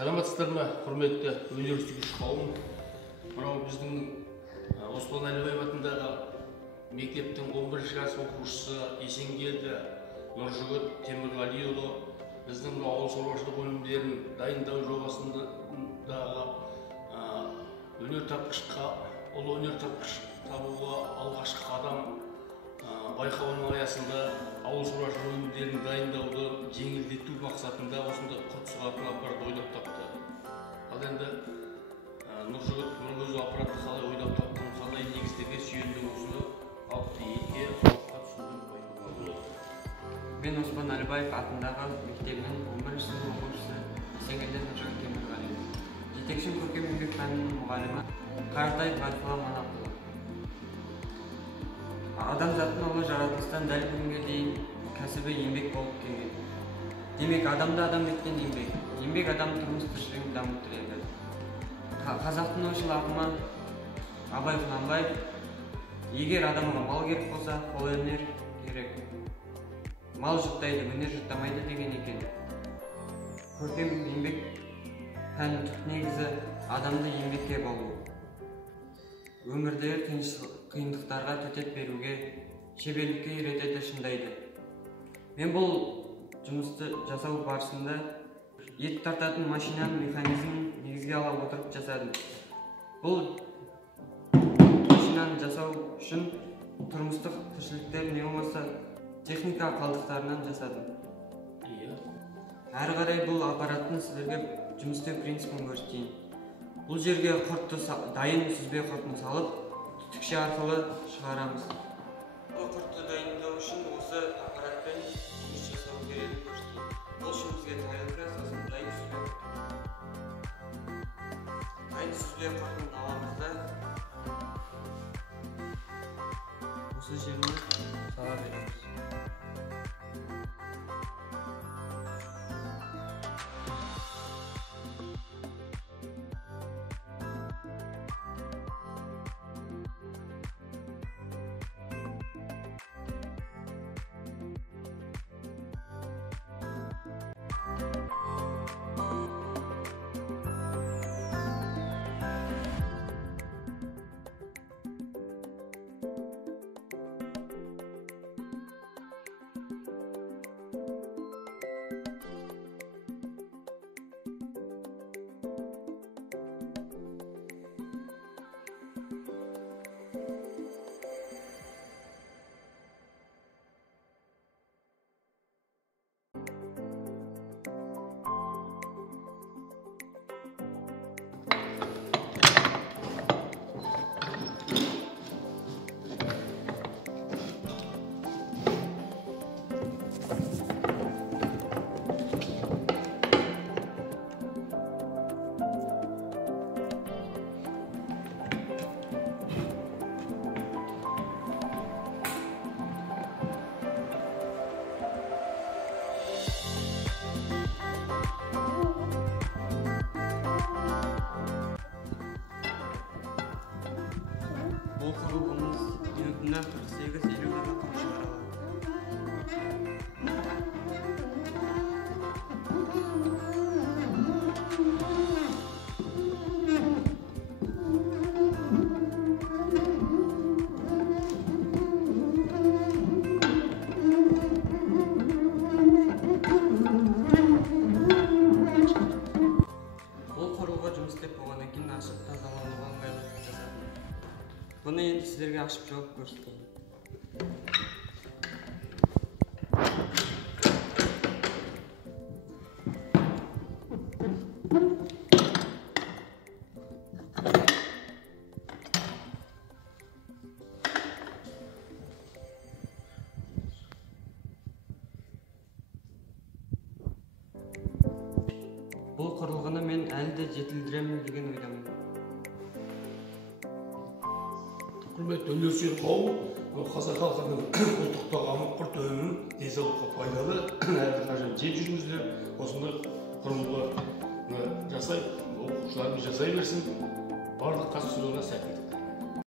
Саламатсыздар ма, құрметті өнерсүйгіш қауым. Мынау біздің Оспан Әлібаев атындағы мектептің 11 класс оқушысы Есенгелді Нұржігіт Темірғалиұлы біздің ауыл шаруашылық өнімдерін дайындау жобасындағы ұлы өнертапқыш табуға алғашқы қадам байқауының аясында ауыл шаруашылық өнімдерін дайындауды жеңілдету мақсатында осындай құрт сұғатын аппарат ойлап тапты. Ал енді Нұржігіт өзі аппаратты қалай ойлап таптың, қалай негіздерге сүйенді осыны алыпты елге халыққа түсіндіріп айтуға болады. Мен Оспан Әлібаев атындағы мектебінің 11 сынып оқушысы Есенгелді Нұржігіт Темірғалиұлы. Жетекші көркем еңбек пәнінің мұғалімі Қаратаев Ғарифолла Манапұлы. Адамзаттың ұлы жаратылыстан дәл күнге дейін кәсібі еңбек болып келген. Демек, адамды адам еткен еңбек. Еңбек адам тұрмыс тіршілігін дамытады. Қазақтың ойшыл ақыны Абай Құнанбаев: егер адамға мал керек болса, қолөнер керек. Мал жұттайды, өнер жұттамайды деген екен. Көркем еңбек пәнінің түп негізі адамды еңбекке баулу. Өмірдегі қиындықтарға төтеп беруге, шеберлікке үйретеді, шыңдайды. Мен бұл жұмысты жасау барысында ет тартатын машинаның механизмін негізге ала отырып жасадым. Бұл машинаны жасау үшін тұрмыстық тіршіліктер не болмаса техника қалдықтарынан жасадым. Әрі қарай бұл аппараттың сіздерге жұмыс істеу принципін көрсетейін. Бұл жерге құртты дайын сүзбе құртын салып, түтікше арқылы шығарамыз. Бұл құртты дайындау үшін осы аппаратпен жұмыс жасау керегін көрсетейін. Бұл үшін бізге тәуелді сосын дайын сүзбе құртын. Дайын сүзбе құртын аламыз да осы жеріне сала береміз. Бұл құрылғымыз минутына 48-50 км шығара алады. Бұл құрылғы жұмыс істеп болғаннан кейін ашып тазалануға ыңғайлы жасадым. Бұны енді сіздерге ашып жауып көрсетейін. Бұл құрылғыны мен әлі де жетілдіремін деген ойдамын. Құрметті өнерсүйгіш қауым, қазақ халқының ұлттық тағамы құрт өнімін денсаулыққа пайдалы әрқашан жеп жүріңіздер. Осындай құрылғыны жасай, оқушыларымыз жасай берсін. Барлық қатысушыларға сәттілік.